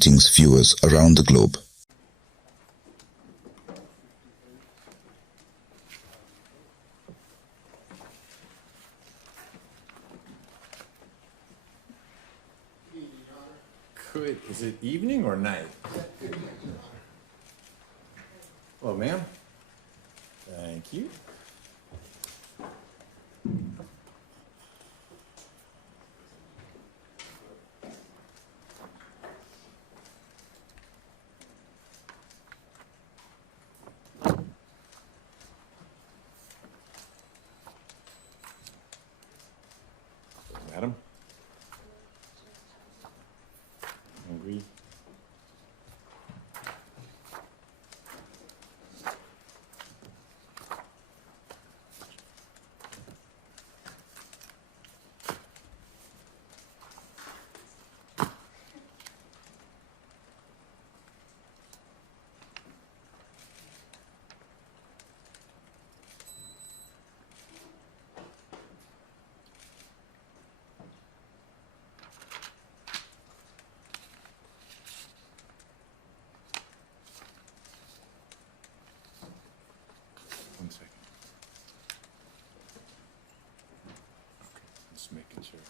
Greetings, viewers around the globe. Is it evening or night? Hello, ma'am. Thank you. Madam. Hungry? One second. Okay, just making sure.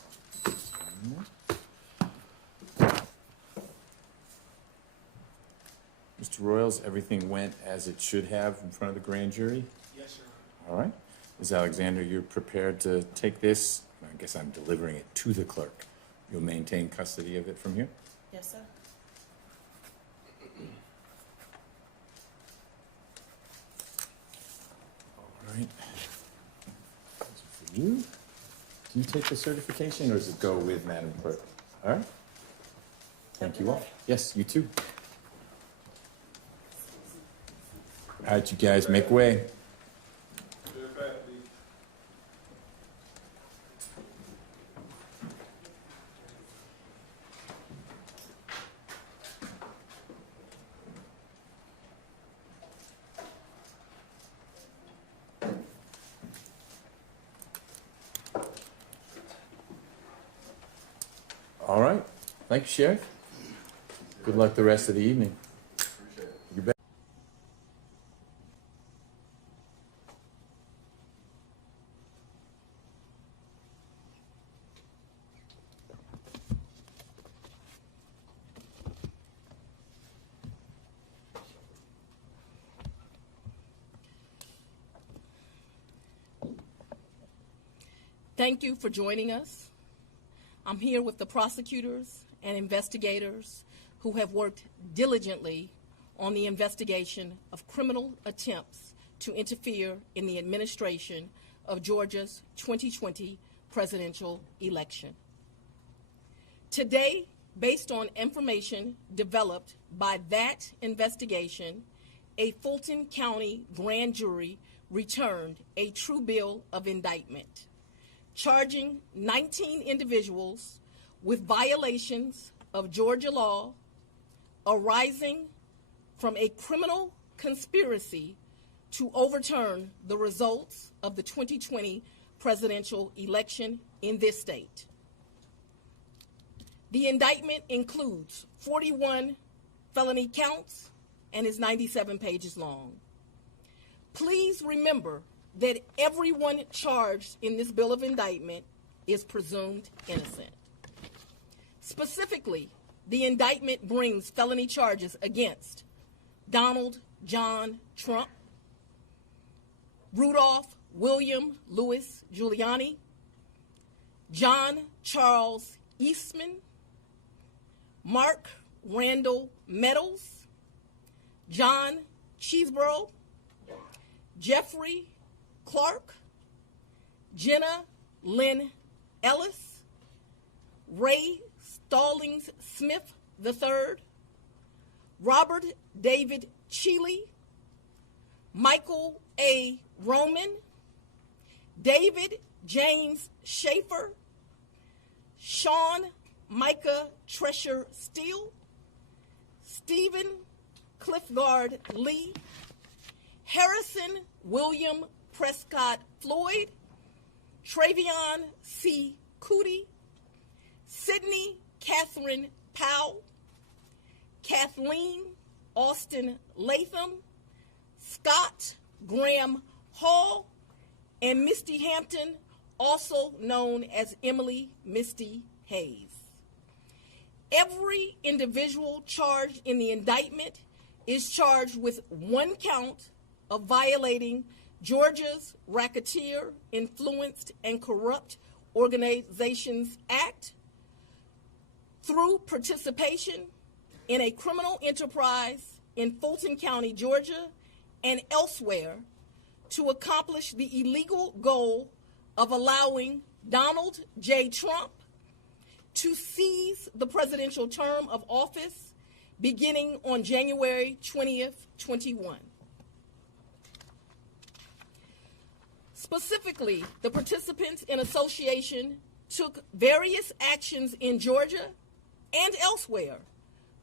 Mr. Royals, everything went as it should have in front of the grand jury? Yes, sir. All right. Ms. Alexander, you're prepared to take this? I guess I'm delivering it to the clerk. You'll maintain custody of it from here? Yes, sir. All right. Those are for you. Do you take the certification or does it go with Madam Clerk? All right. Thank you all. Yes, you too. All right, you guys, make way. All right. Thank you, Sheriff. Good luck the rest of the evening. You bet. Thank you for joining us. I'm here with the prosecutors and investigators who have worked diligently on the investigation of criminal attempts to interfere in the administration of Georgia's 2020 presidential election. Today, based on information developed by that investigation, a Fulton County grand jury returned a true bill of indictment, charging 19 individuals with violations of Georgia law arising from a criminal conspiracy to overturn the results of the 2020 presidential election in this state. The indictment includes 41 felony counts and is 97 pages long. Please remember that everyone charged in this bill of indictment is presumed innocent. Specifically, the indictment brings felony charges against Donald John Trump, Rudolph William Louis Giuliani, John Charles Eastman, Mark Randall Meadows, John Cheeseborough, Jeffrey Clark, Jenna Lynn Ellis, Ray Stallings Smith III, Robert David Cheeley, Michael A. Roman, David James Schaefer, Sean Micah Tresher Steele, Stephen Cliffgard Lee, Harrison William Prescott Floyd, Travion C. Cootie, Sydney Catherine Powell, Kathleen Austin Latham, Scott Graham Hall, and Misty Hampton, also known as Emily Misty Hayes. Every individual charged in the indictment is charged with one count of violating Georgia's Racketeer, Influenced, and Corrupt Organizations Act through participation in a criminal enterprise in Fulton County, Georgia, and elsewhere to accomplish the illegal goal of allowing Donald J. Trump to seize the presidential term of office beginning on January 20th, 21. Specifically, the participants in association took various actions in Georgia and elsewhere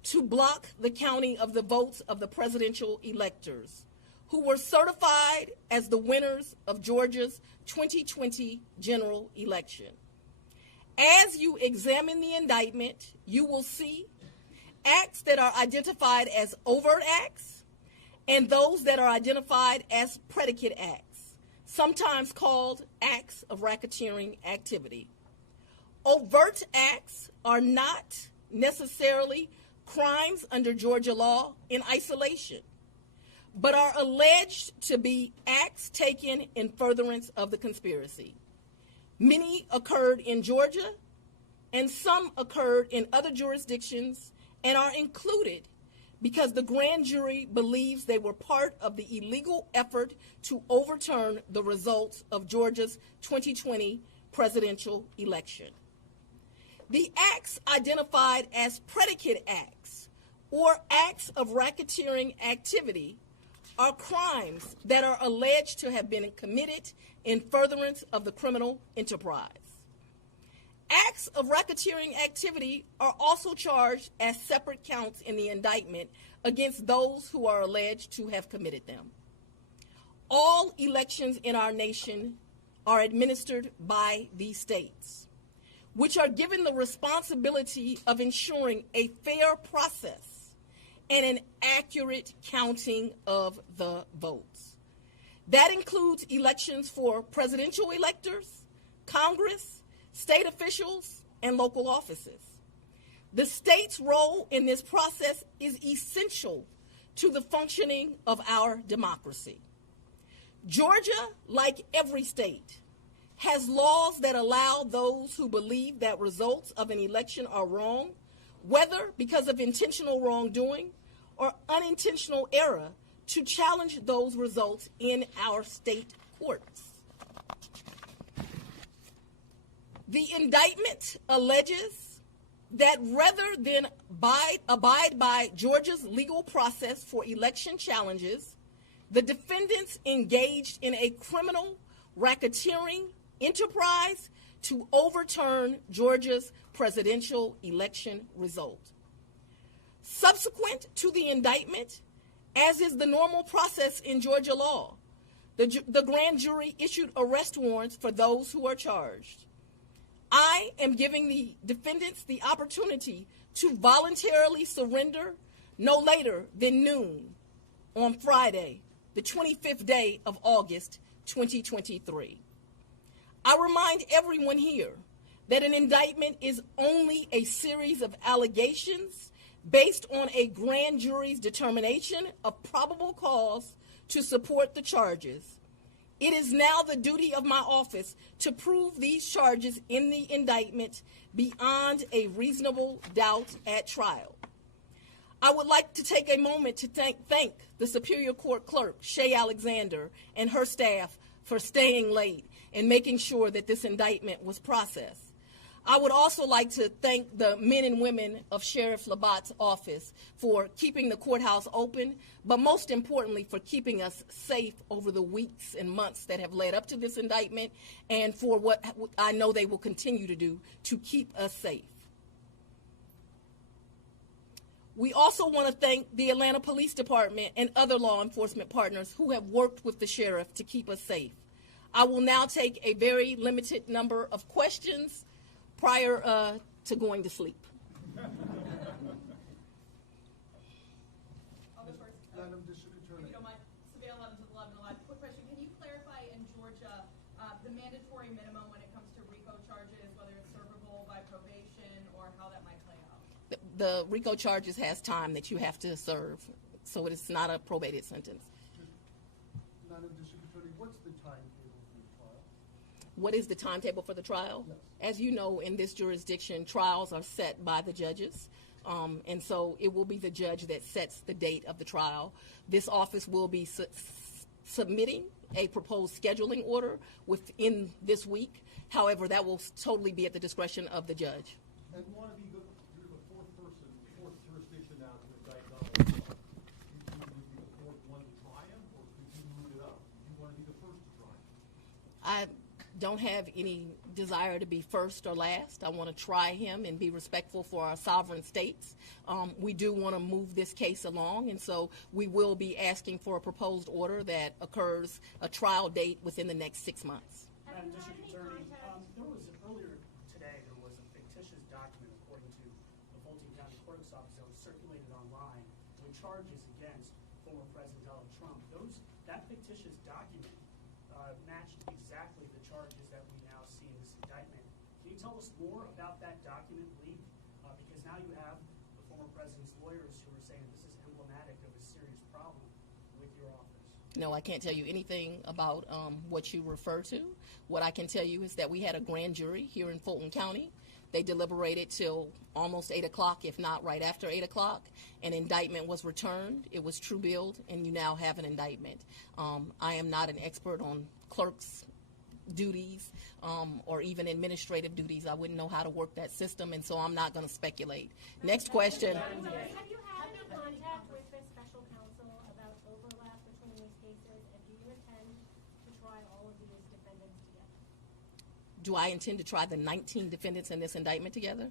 to block the counting of the votes of the presidential electors who were certified as the winners of Georgia's 2020 general election. As you examine the indictment, you will see acts that are identified as overt acts and those that are identified as predicate acts, sometimes called acts of racketeering activity. Overt acts are not necessarily crimes under Georgia law in isolation, but are alleged to be acts taken in furtherance of the conspiracy. Many occurred in Georgia, and some occurred in other jurisdictions and are included because the grand jury believes they were part of the illegal effort to overturn the results of Georgia's 2020 presidential election. The acts identified as predicate acts or acts of racketeering activity are crimes that are alleged to have been committed in furtherance of the criminal enterprise. Acts of racketeering activity are also charged as separate counts in the indictment against those who are alleged to have committed them. All elections in our nation are administered by these states, which are given the responsibility of ensuring a fair process and an accurate counting of the votes. That includes elections for presidential electors, Congress, state officials, and local offices. The state's role in this process is essential to the functioning of our democracy. Georgia, like every state, has laws that allow those who believe that results of an election are wrong, whether because of intentional wrongdoing or unintentional error, to challenge those results in our state courts. The indictment alleges that rather than abide by Georgia's legal process for election challenges, the defendants engaged in a criminal racketeering enterprise to overturn Georgia's presidential election result. Subsequent to the indictment, as is the normal process in Georgia law, the grand jury issued arrest warrants for those who are charged. I am giving the defendants the opportunity to voluntarily surrender no later than noon on Friday, the 25th day of August, 2023. I remind everyone here that an indictment is only a series of allegations based on a grand jury's determination of probable cause to support the charges. It is now the duty of my office to prove these charges in the indictment beyond a reasonable doubt at trial. I would like to take a moment to thank the Superior Court Clerk, Shay Alexander, and her staff for staying late and making sure that this indictment was processed. I would also like to thank the men and women of Sheriff Labatt's office for keeping the courthouse open, but most importantly for keeping us safe over the weeks and months that have led up to this indictment, and for what I know they will continue to do to keep us safe. We also want to thank the Atlanta Police Department and other law enforcement partners who have worked with the sheriff to keep us safe. I will now take a very limited number of questions prior to going to sleep. District Attorney. If you don't mind, Surveyor 11 to 11 alive. Quick question. Can you clarify in Georgia the mandatory minimum when it comes to RICO charges, whether it's servable by probation or how that might play out? The RICO charges has time that you have to serve, so it's not a probated sentence. Madam District Attorney, what's the timetable for the trial? What is the timetable for the trial? Yes. As you know, in this jurisdiction, trials are set by the judges. And so it will be the judge that sets the date of the trial. This office will be submitting a proposed scheduling order within this week. However, that will totally be at the discretion of the judge. And you want to be you're the fourth person, fourth jurisdiction now to indict Donald Trump. You would be the fourth one to try him, or could you move it up? You want to be the first to try him? I don't have any desire to be first or last. I want to try him and be respectful for our sovereign states. We do want to move this case along, and so we will be asking for a proposed order that occurs a trial date within the next 6 months. Madam District Attorney, earlier today there was a fictitious document, according to the Fulton County Clerk's Office, that was circulated online with charges against former President Donald Trump. That fictitious document matched exactly the charges that we now see in this indictment. Can you tell us more about that document leak? Because now you have the former president's lawyers who are saying this is emblematic of a serious problem with your office. No, I can't tell you anything about what you refer to. What I can tell you is that we had a grand jury here in Fulton County. They deliberated till almost 8 o'clock, if not right after 8 o'clock. An indictment was returned. It was true billed, and you now have an indictment. I am not an expert on clerks' duties or even administrative duties. I wouldn't know how to work that system, and so I'm not going to speculate. Next question. Have you had any contact with the special counsel about overlap between these cases, and do you intend to try all of these defendants together? Do I intend to try the 19 defendants in this indictment together?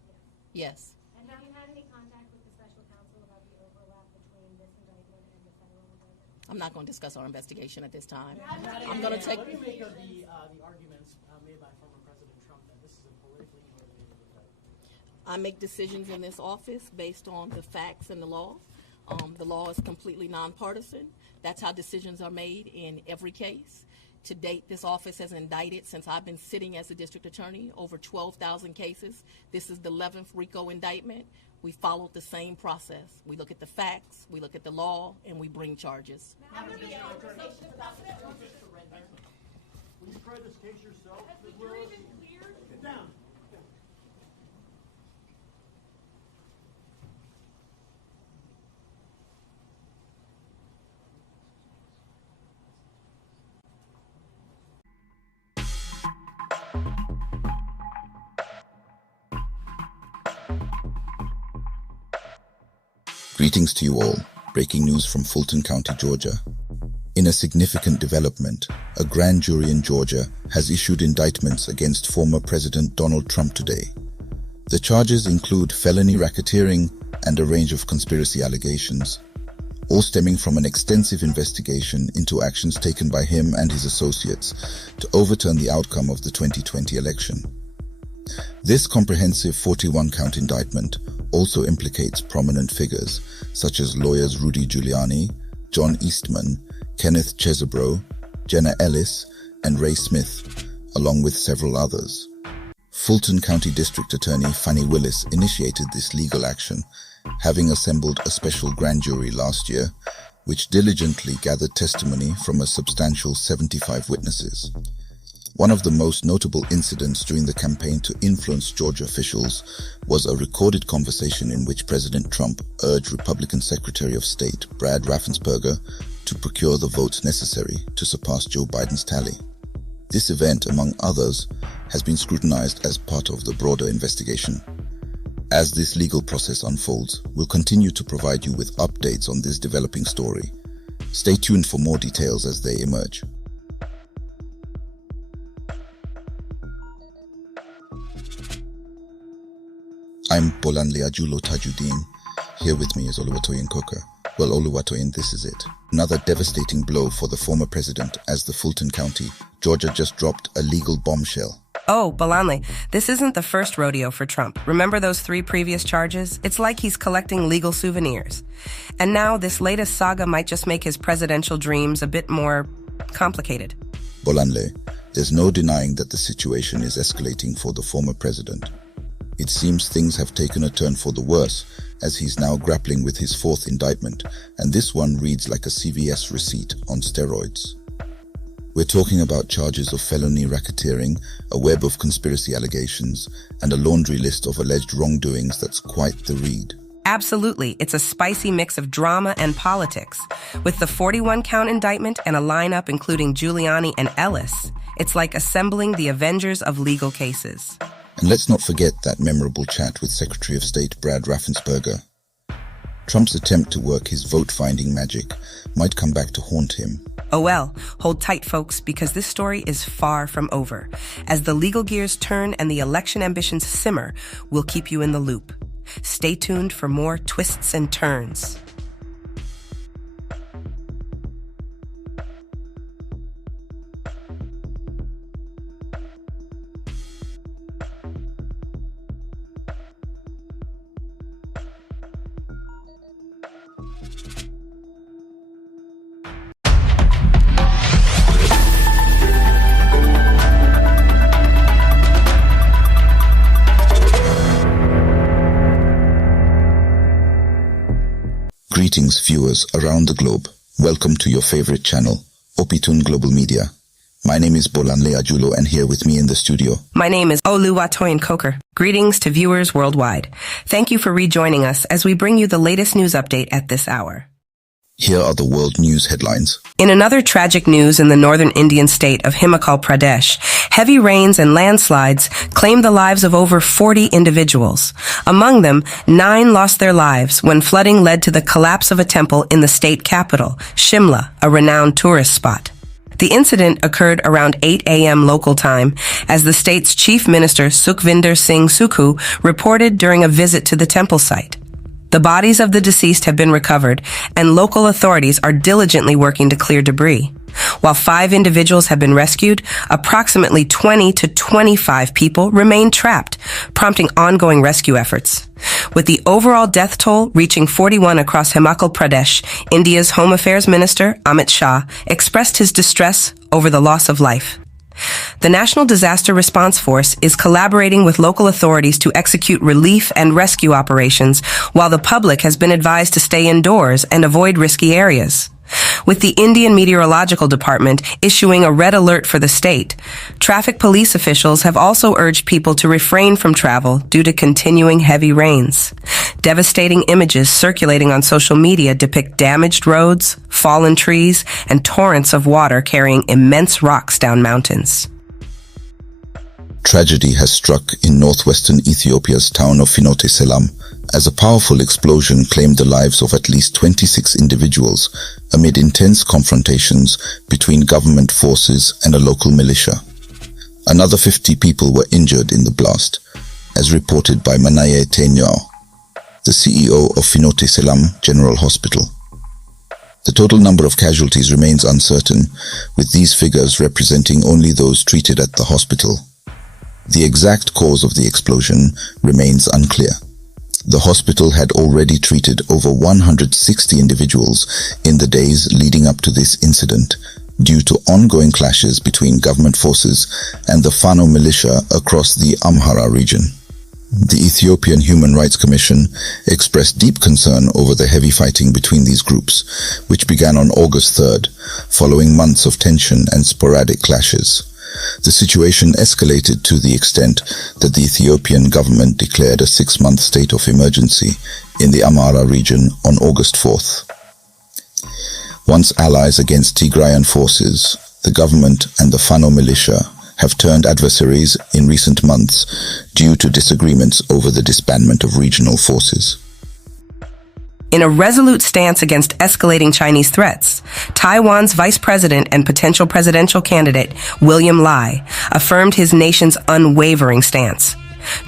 Yes. And have you had any contact with the special counsel about the overlap between this indictment and the federal indictment? I'm not going to discuss our investigation at this time. I'm going to take. What do you make of the arguments made by former President Trump that this is a politically motivated indictment? I make decisions in this office based on the facts and the law. The law is completely nonpartisan. That's how decisions are made in every case. To date, this office has indicted, since I've been sitting as a district attorney, over 12,000 cases. This is the 11th RICO indictment. We followed the same process. We look at the facts, we look at the law, and we bring charges. Madam District Attorney, Will you try this case yourself? Has the jury been cleared? Get down. Greetings to you all. Breaking news from Fulton County, Georgia. In a significant development, a grand jury in Georgia has issued indictments against former President Donald Trump today. The charges include felony racketeering and a range of conspiracy allegations, all stemming from an extensive investigation into actions taken by him and his associates to overturn the outcome of the 2020 election. This comprehensive 41-count indictment also implicates prominent figures such as lawyers Rudy Giuliani, John Eastman, Kenneth Chesebro, Jenna Ellis, and Ray Smith, along with several others. Fulton County District Attorney Fannie Willis initiated this legal action, having assembled a special grand jury last year, which diligently gathered testimony from a substantial 75 witnesses. One of the most notable incidents during the campaign to influence Georgia officials was a recorded conversation in which President Trump urged Republican Secretary of State Brad Raffensperger to procure the votes necessary to surpass Joe Biden's tally. This event, among others, has been scrutinized as part of the broader investigation. As this legal process unfolds, we'll continue to provide you with updates on this developing story. Stay tuned for more details as they emerge. I'm Bolanle Ajulo Tajuddin. Here with me is Oluwatoyin Coker. Well, Oluwatoyin, this is it. Another devastating blow for the former president as the Fulton County, Georgia just dropped a legal bombshell. Oh, Bolanle, this isn't the first rodeo for Trump. Remember those 3 previous charges? It's like he's collecting legal souvenirs. And now this latest saga might just make his presidential dreams a bit more complicated. Bolanle, there's no denying that the situation is escalating for the former president. It seems things have taken a turn for the worse, as he's now grappling with his 4th indictment, and this one reads like a CVS receipt on steroids. We're talking about charges of felony racketeering, a web of conspiracy allegations, and a laundry list of alleged wrongdoings that's quite the read. Absolutely. It's a spicy mix of drama and politics. With the 41-count indictment and a lineup including Giuliani and Ellis, it's like assembling the Avengers of legal cases. And let's not forget that memorable chat with Secretary of State Brad Raffensperger. Trump's attempt to work his vote-finding magic might come back to haunt him. Oh well, hold tight folks, because this story is far from over. As the legal gears turn and the election ambitions simmer, we'll keep you in the loop. Stay tuned for more twists and turns. Greetings viewers around the globe. Welcome to your favorite channel, Opitan Global Media. My name is Bolanle Ajulo, and here with me in the studio, My name is Oluwatoyin Coker. Greetings to viewers worldwide. Thank you for rejoining us as we bring you the latest news update at this hour. here are the world news headlines. In another tragic news in the northern Indian state of Himachal Pradesh, heavy rains and landslides claimed the lives of over 40 individuals. Among them, 9 lost their lives when flooding led to the collapse of a temple in the state capital, Shimla, a renowned tourist spot. The incident occurred around 8 a.m. local time, as the state's chief minister Sukhvinder Singh Sukhu reported during a visit to the temple site. The bodies of the deceased have been recovered, and local authorities are diligently working to clear debris. While 5 individuals have been rescued, approximately 20 to 25 people remain trapped, prompting ongoing rescue efforts. With the overall death toll reaching 41 across Himachal Pradesh, India's Home Affairs Minister, Amit Shah, expressed his distress over the loss of life. The National Disaster Response Force is collaborating with local authorities to execute relief and rescue operations, while the public has been advised to stay indoors and avoid risky areas. With the Indian Meteorological Department issuing a red alert for the state, traffic police officials have also urged people to refrain from travel due to continuing heavy rains. Devastating images circulating on social media depict damaged roads, fallen trees, and torrents of water carrying immense rocks down mountains. Tragedy has struck in northwestern Ethiopia's town of Finote Selam, as a powerful explosion claimed the lives of at least 26 individuals amid intense confrontations between government forces and a local militia. Another 50 people were injured in the blast, as reported by Manaye Tenyao, the CEO of Finote Selam General Hospital. The total number of casualties remains uncertain, with these figures representing only those treated at the hospital. The exact cause of the explosion remains unclear. The hospital had already treated over 160 individuals in the days leading up to this incident due to ongoing clashes between government forces and the Fano militia across the Amhara region. The Ethiopian Human Rights Commission expressed deep concern over the heavy fighting between these groups, which began on August 3rd, following months of tension and sporadic clashes. The situation escalated to the extent that the Ethiopian government declared a 6-month state of emergency in the Amhara region on August 4th. Once allies against Tigrayan forces, the government and the Fano militia have turned adversaries in recent months due to disagreements over the disbandment of regional forces. In a resolute stance against escalating Chinese threats, Taiwan's vice president and potential presidential candidate, William Lai, affirmed his nation's unwavering stance.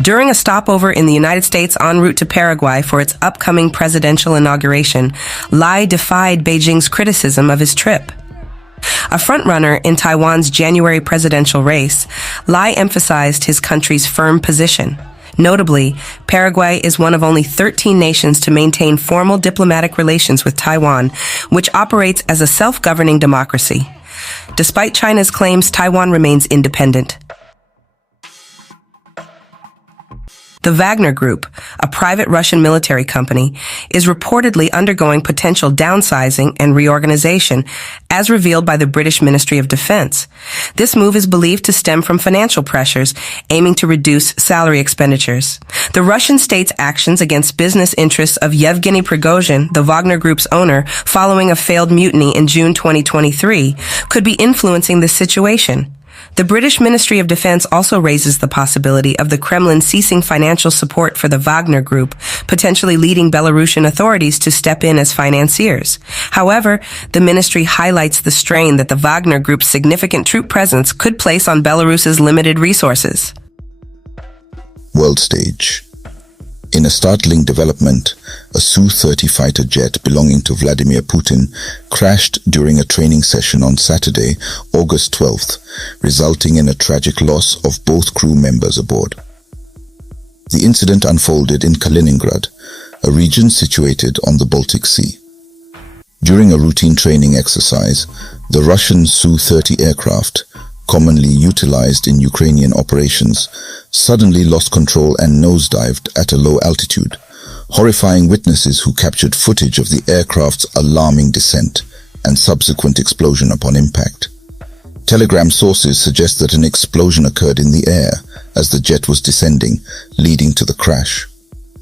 During a stopover in the United States en route to Paraguay for its upcoming presidential inauguration, Lai defied Beijing's criticism of his trip. A frontrunner in Taiwan's January presidential race, Lai emphasized his country's firm position. Notably, Paraguay is one of only 13 nations to maintain formal diplomatic relations with Taiwan, which operates as a self-governing democracy. Despite China's claims, Taiwan remains independent. The Wagner Group, a private Russian military company, is reportedly undergoing potential downsizing and reorganization, as revealed by the British Ministry of Defense. This move is believed to stem from financial pressures, aiming to reduce salary expenditures. The Russian state's actions against business interests of Yevgeny Prigozhin, the Wagner Group's owner, following a failed mutiny in June 2023, could be influencing this situation. The British Ministry of Defense also raises the possibility of the Kremlin ceasing financial support for the Wagner Group, potentially leading Belarusian authorities to step in as financiers. However, the ministry highlights the strain that the Wagner Group's significant troop presence could place on Belarus's limited resources. World stage. In a startling development, a Su-30 fighter jet belonging to Vladimir Putin crashed during a training session on Saturday, August 12th, resulting in a tragic loss of both crew members aboard. The incident unfolded in Kaliningrad, a region situated on the Baltic Sea. During a routine training exercise, the Russian Su-30 aircraft, commonly utilized in Ukrainian operations, suddenly lost control and nosedived at a low altitude, horrifying witnesses who captured footage of the aircraft's alarming descent and subsequent explosion upon impact. Telegram sources suggest that an explosion occurred in the air as the jet was descending, leading to the crash.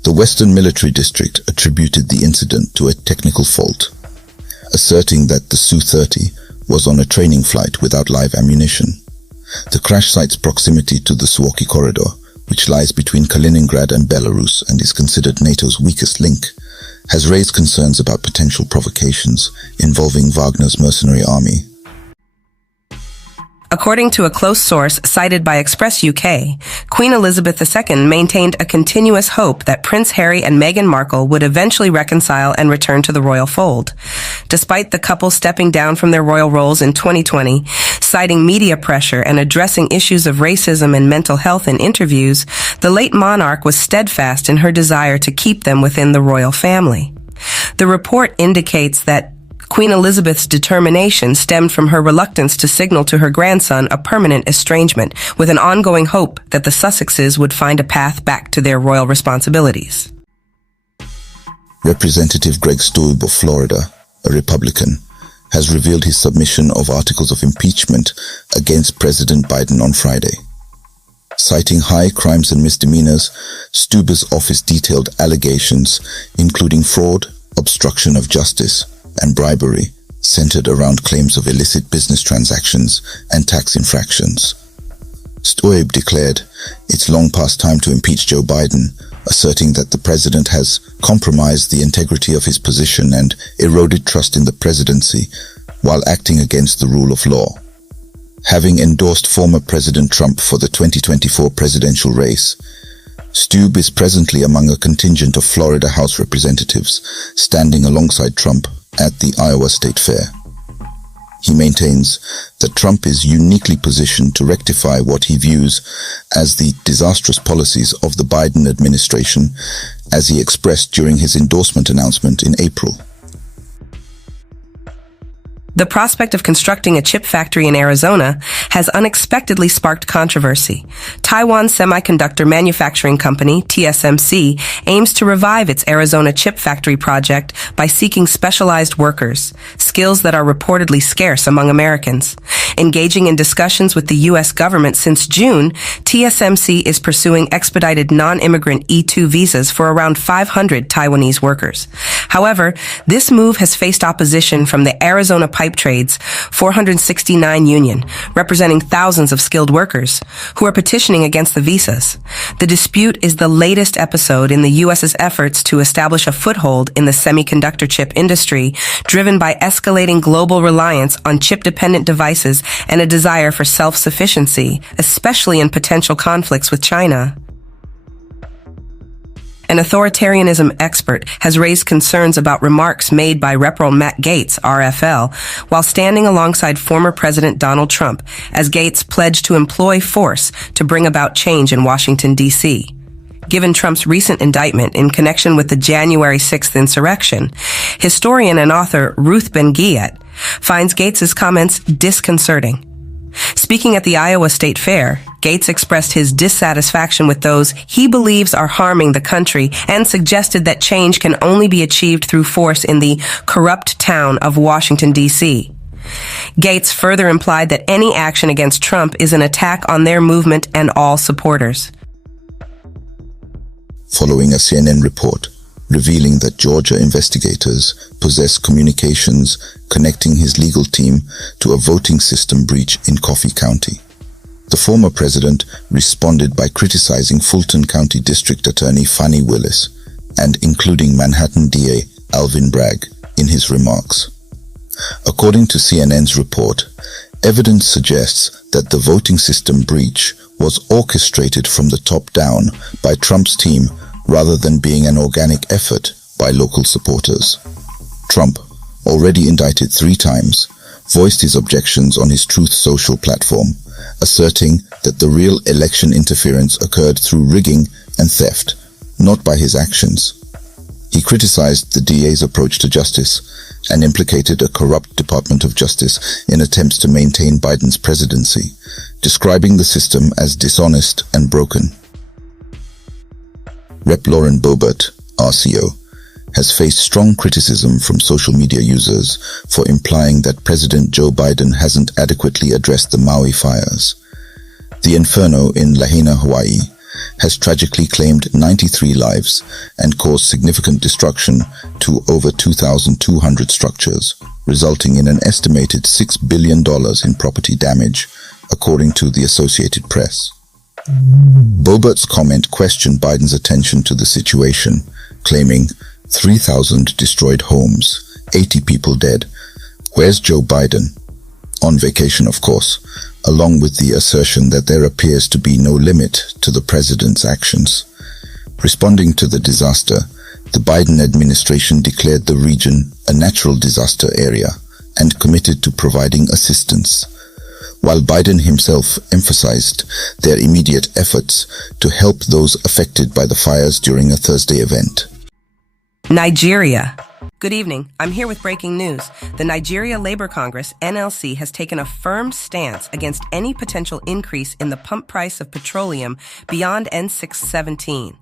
The Western Military District attributed the incident to a technical fault, asserting that the Su-30 was on a training flight without live ammunition. The crash site's proximity to the Suwalki corridor, which lies between Kaliningrad and Belarus and is considered NATO's weakest link, has raised concerns about potential provocations involving Wagner's mercenary army. According to a close source cited by Express UK, Queen Elizabeth II maintained a continuous hope that Prince Harry and Meghan Markle would eventually reconcile and return to the royal fold. Despite the couple stepping down from their royal roles in 2020, citing media pressure and addressing issues of racism and mental health in interviews, the late monarch was steadfast in her desire to keep them within the royal family. The report indicates that Queen Elizabeth's determination stemmed from her reluctance to signal to her grandson a permanent estrangement, with an ongoing hope that the Sussexes would find a path back to their royal responsibilities. Representative Greg Steube of Florida, a Republican, has revealed his submission of articles of impeachment against President Biden on Friday. Citing high crimes and misdemeanors, Steube's office detailed allegations including fraud, obstruction of justice, and bribery, centered around claims of illicit business transactions and tax infractions. Steube declared it's long past time to impeach Joe Biden, asserting that the president has compromised the integrity of his position and eroded trust in the presidency while acting against the rule of law. Having endorsed former President Trump for the 2024 presidential race, Steube is presently among a contingent of Florida House representatives standing alongside Trump at the Iowa State Fair. He maintains that Trump is uniquely positioned to rectify what he views as the disastrous policies of the Biden administration, as he expressed during his endorsement announcement in April. The prospect of constructing a chip factory in Arizona has unexpectedly sparked controversy. Taiwan Semiconductor Manufacturing Company, TSMC, aims to revive its Arizona chip factory project by seeking specialized workers, skills that are reportedly scarce among Americans. Engaging in discussions with the U.S. government since June, TSMC is pursuing expedited non-immigrant E-2 visas for around 500 Taiwanese workers. However, this move has faced opposition from the Arizona Pipe Trades 469 union, representing thousands of skilled workers, who are petitioning against the visas. The dispute is the latest episode in the U.S.'s efforts to establish a foothold in the semiconductor chip industry, driven by escalating global reliance on chip-dependent devices and a desire for self-sufficiency, especially in potential conflicts with China. An authoritarianism expert has raised concerns about remarks made by Rep. Matt Gaetz, RFL, while standing alongside former President Donald Trump as Gaetz pledged to employ force to bring about change in Washington, D.C. Given Trump's recent indictment in connection with the January 6th insurrection, historian and author Ruth Ben-Ghiat finds Gaetz's comments disconcerting. Speaking at the Iowa State Fair, Gaetz expressed his dissatisfaction with those he believes are harming the country and suggested that change can only be achieved through force in the corrupt town of Washington, D.C. Gaetz further implied that any action against Trump is an attack on their movement and all supporters. Following a CNN report revealing that Georgia investigators possess communications connecting his legal team to a voting system breach in Coffee County, the former president responded by criticizing Fulton County District Attorney Fani Willis and including Manhattan DA Alvin Bragg in his remarks. According to CNN's report, evidence suggests that the voting system breach was orchestrated from the top down by Trump's team rather than being an organic effort by local supporters. Trump, already indicted 3 times, voiced his objections on his Truth Social platform, asserting that the real election interference occurred through rigging and theft, not by his actions. He criticized the DA's approach to justice and implicated a corrupt Department of Justice in attempts to maintain Biden's presidency, describing the system as dishonest and broken. Rep. Lauren Boebert, RCO, has faced strong criticism from social media users for implying that President Joe Biden hasn't adequately addressed the Maui fires. The inferno in Lahaina, Hawaii, has tragically claimed 93 lives and caused significant destruction to over 2,200 structures, resulting in an estimated $6 billion in property damage, according to the Associated Press. Boebert's comment questioned Biden's attention to the situation, claiming 3,000 destroyed homes, 80 people dead. Where's Joe Biden? On vacation, of course, along with the assertion that there appears to be no limit to the president's actions. Responding to the disaster, the Biden administration declared the region a natural disaster area and committed to providing assistance, while Biden himself emphasized their immediate efforts to help those affected by the fires during a Thursday event. Nigeria. Good evening. I'm here with breaking news. The Nigeria Labor Congress, NLC, has taken a firm stance against any potential increase in the pump price of petroleum beyond N617.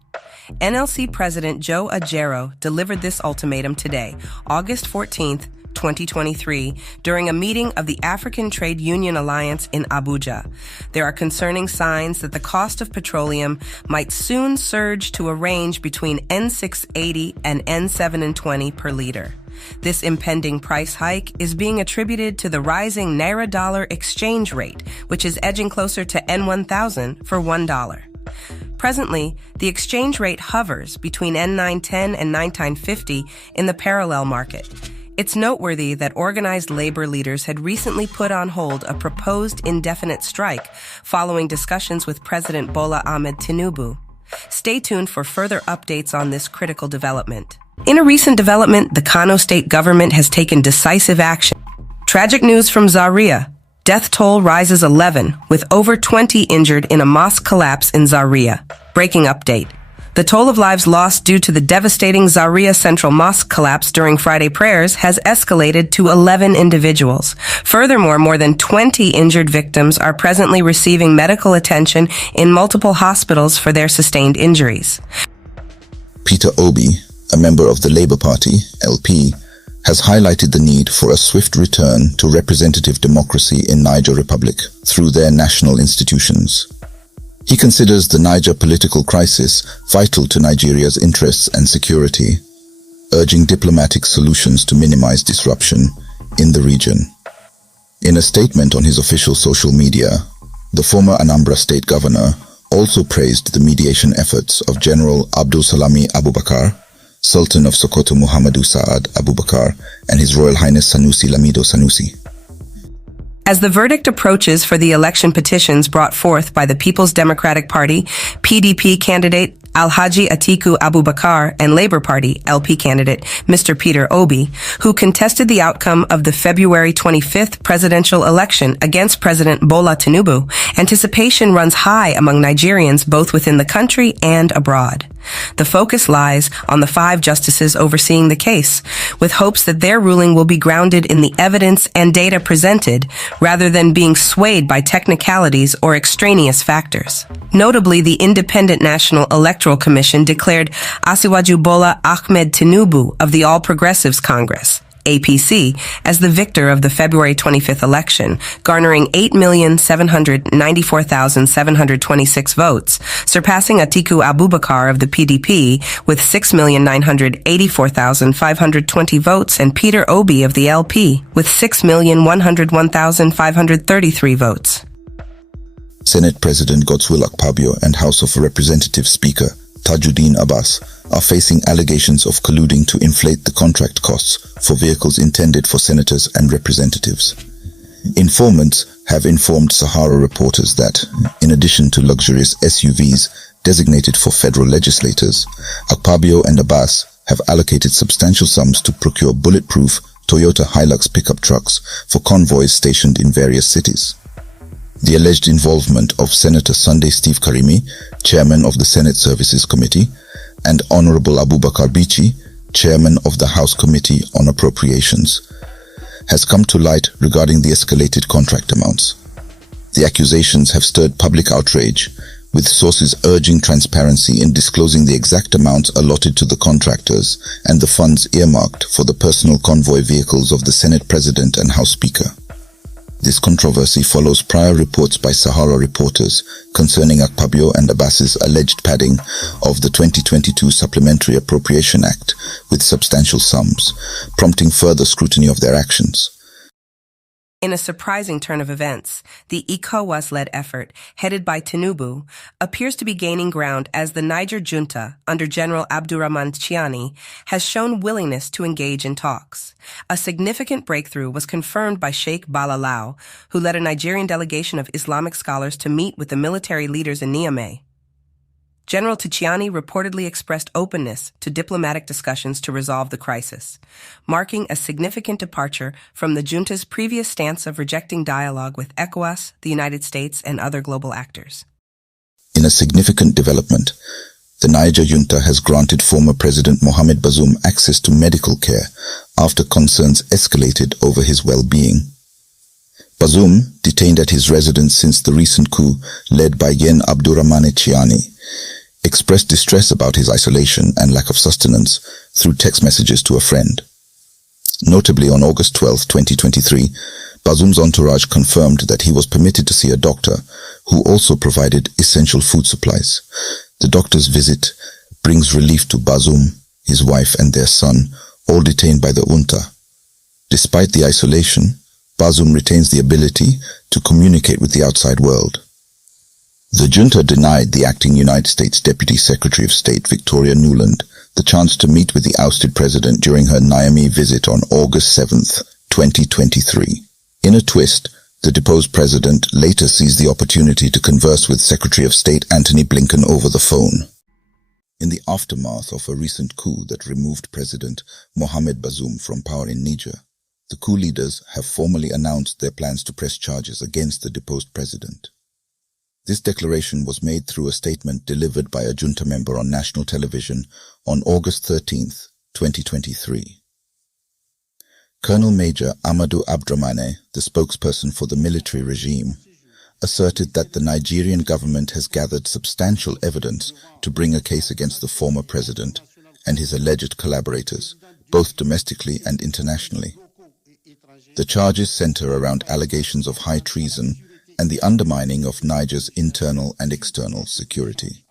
NLC President Joe Ajaero delivered this ultimatum today, August 14th, 2023, during a meeting of the African Trade Union Alliance in Abuja. There are concerning signs that the cost of petroleum might soon surge to a range between N680 and N720 per liter. This impending price hike is being attributed to the rising Naira-dollar exchange rate, which is edging closer to N1000 for $1. Presently, the exchange rate hovers between N910 and N950 in the parallel market. It's noteworthy that organized labor leaders had recently put on hold a proposed indefinite strike following discussions with President Bola Tinubu. Stay tuned for further updates on this critical development. In a recent development, the Kano state government has taken decisive action. Tragic news from Zaria. Death toll rises 11, with over 20 injured in a mosque collapse in Zaria. Breaking update. The toll of lives lost due to the devastating Zaria Central Mosque collapse during Friday prayers has escalated to 11 individuals. Furthermore, more than 20 injured victims are presently receiving medical attention in multiple hospitals for their sustained injuries. Peter Obi, a member of the Labour Party, LP, has highlighted the need for a swift return to representative democracy in Niger Republic through their national institutions. He considers the Niger political crisis vital to Nigeria's interests and security, urging diplomatic solutions to minimize disruption in the region. In a statement on his official social media, the former Anambra State Governor also praised the mediation efforts of General Abdul Salami Abubakar, Sultan of Sokoto Muhammadu Saad Abubakar, and His Royal Highness Sanusi Lamido Sanusi. As the verdict approaches for the election petitions brought forth by the People's Democratic Party, PDP candidate Alhaji Atiku Abubakar and Labour Party LP candidate Mr. Peter Obi, who contested the outcome of the February 25th presidential election against President Bola Tinubu. Anticipation runs high among Nigerians both within the country and abroad. The focus lies on the 5 justices overseeing the case, with hopes that their ruling will be grounded in the evidence and data presented, rather than being swayed by technicalities or extraneous factors. Notably, the Independent National Electoral Commission declared Asiwaju Bola Ahmed Tinubu of the All Progressives Congress, APC, as the victor of the February 25th election, garnering 8,794,726 votes, surpassing Atiku Abubakar of the PDP with 6,984,520 votes and Peter Obi of the LP with 6,101,533 votes. Senate President Godswill Akpabio and House of Representatives Speaker Tajuddin Abbas are facing allegations of colluding to inflate the contract costs for vehicles intended for senators and representatives. Informants have informed Sahara reporters that, in addition to luxurious SUVs designated for federal legislators, Akpabio and Abbas have allocated substantial sums to procure bulletproof Toyota Hilux pickup trucks for convoys stationed in various cities. The alleged involvement of Senator Sunday Steve Karimi, chairman of the Senate Services Committee, and Honorable Abubakar Bichi, chairman of the House Committee on Appropriations, has come to light regarding the escalated contract amounts. The accusations have stirred public outrage, with sources urging transparency in disclosing the exact amounts allotted to the contractors and the funds earmarked for the personal convoy vehicles of the Senate President and House Speaker. This controversy follows prior reports by Sahara reporters concerning Akpabio and Abbas's alleged padding of the 2022 Supplementary Appropriation Act with substantial sums, prompting further scrutiny of their actions. In a surprising turn of events, the ECOWAS-led effort, headed by Tinubu, appears to be gaining ground as the Niger Junta, under General Abdurrahman Chiani, has shown willingness to engage in talks. A significant breakthrough was confirmed by Sheikh Bola, who led a Nigerian delegation of Islamic scholars to meet with the military leaders in Niamey. General Chiani reportedly expressed openness to diplomatic discussions to resolve the crisis, marking a significant departure from the junta's previous stance of rejecting dialogue with ECOWAS, the United States, and other global actors. In a significant development, the Niger junta has granted former President Mohamed Bazoum access to medical care after concerns escalated over his well-being. Bazoum, detained at his residence since the recent coup led by Yen Abdurrahmane Chiani, expressed distress about his isolation and lack of sustenance through text messages to a friend. Notably, on August 12, 2023, Bazoum's entourage confirmed that he was permitted to see a doctor who also provided essential food supplies. The doctor's visit brings relief to Bazoum, his wife and their son, all detained by the junta. Despite the isolation, Bazoum retains the ability to communicate with the outside world. The junta denied the acting United States Deputy Secretary of State Victoria Nuland the chance to meet with the ousted president during her Niamey visit on August 7, 2023. In a twist, the deposed president later seized the opportunity to converse with Secretary of State Antony Blinken over the phone. In the aftermath of a recent coup that removed President Mohamed Bazoum from power in Niger, the coup leaders have formally announced their plans to press charges against the deposed president. This declaration was made through a statement delivered by a junta member on national television on August 13, 2023. Colonel Major Amadou Abdramane, the spokesperson for the military regime, asserted that the Nigerian government has gathered substantial evidence to bring a case against the former president and his alleged collaborators, both domestically and internationally. The charges center around allegations of high treason and the undermining of Niger's internal and external security.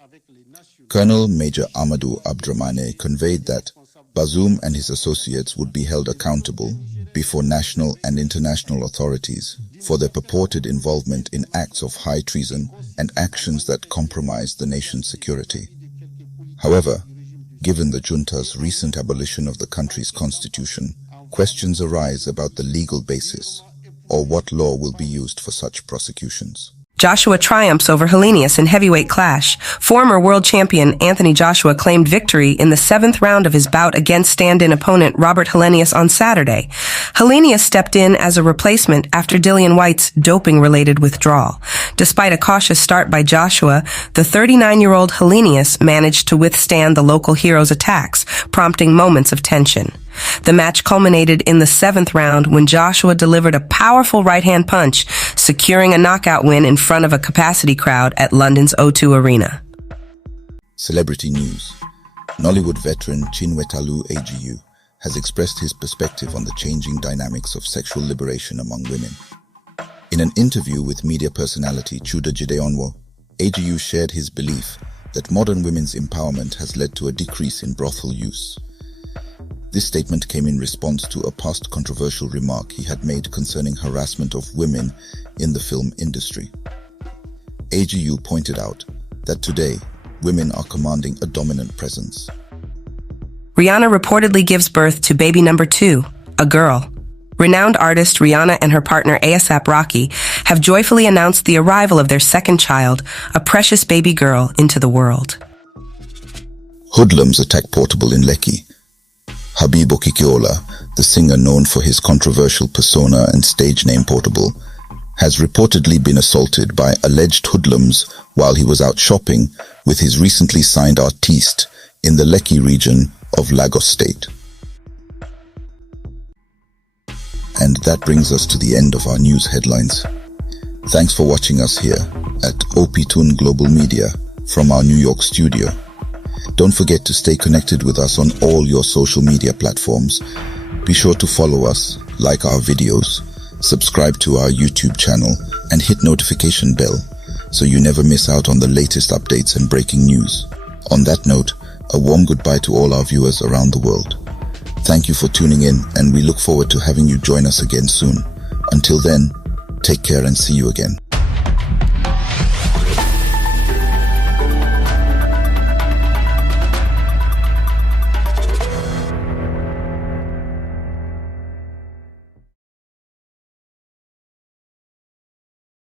Colonel Major Amadou Abdramane conveyed that Bazoum and his associates would be held accountable before national and international authorities for their purported involvement in acts of high treason and actions that compromise the nation's security. However, given the junta's recent abolition of the country's constitution, questions arise about the legal basis or what law will be used for such prosecutions. Joshua triumphs over Hellenius in heavyweight clash. Former world champion Anthony Joshua claimed victory in the 7th round of his bout against stand-in opponent Robert Hellenius on Saturday. Hellenius stepped in as a replacement after Dillian White's doping-related withdrawal. Despite a cautious start by Joshua, the 39-year-old Hellenius managed to withstand the local hero's attacks, prompting moments of tension. The match culminated in the 7th round when Joshua delivered a powerful right-hand punch, securing a knockout win in front of a capacity crowd at London's O2 Arena. Celebrity news. Nollywood veteran Chinwetalu AGU has expressed his perspective on the changing dynamics of sexual liberation among women. In an interview with media personality Chuda Jideonwo, AGU shared his belief that modern women's empowerment has led to a decrease in brothel use. This statement came in response to a past controversial remark he had made concerning harassment of women in the film industry. AGU pointed out that today, women are commanding a dominant presence. Rihanna reportedly gives birth to baby number 2, a girl. Renowned artist Rihanna and her partner A$AP Rocky have joyfully announced the arrival of their second child, a precious baby girl, into the world. Hoodlums attack Portable in Lekki. Habib Okikiola, the singer known for his controversial persona and stage name Portable, has reportedly been assaulted by alleged hoodlums while he was out shopping with his recently signed artiste in the Lekki region of Lagos State. And that brings us to the end of our news headlines. Thanks for watching us here at Opitan Global Media from our New York studio. Don't forget to stay connected with us on all your social media platforms. Be sure to follow us, like our videos, subscribe to our YouTube channel, and hit notification bell so you never miss out on the latest updates and breaking news. On that note, a warm goodbye to all our viewers around the world. Thank you for tuning in, and we look forward to having you join us again soon. Until then, take care and see you again.